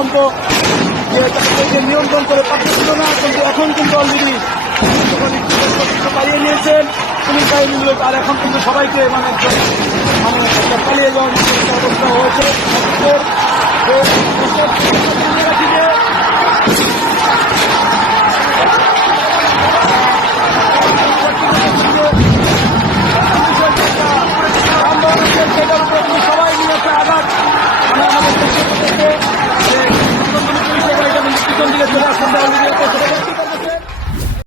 পর্যন্ত যে তাদেরকে নিয়ন্ত্রণ করে পারতেছিল না, কিন্তু এখন কিন্তু অলরেডি পালিয়ে নিয়েছেন পুলিশ বাহিনীর লোক। আর এখন কিন্তু সবাইকে মানে পালিয়ে যাওয়ার মতো একটা অবস্থা হয়েছে।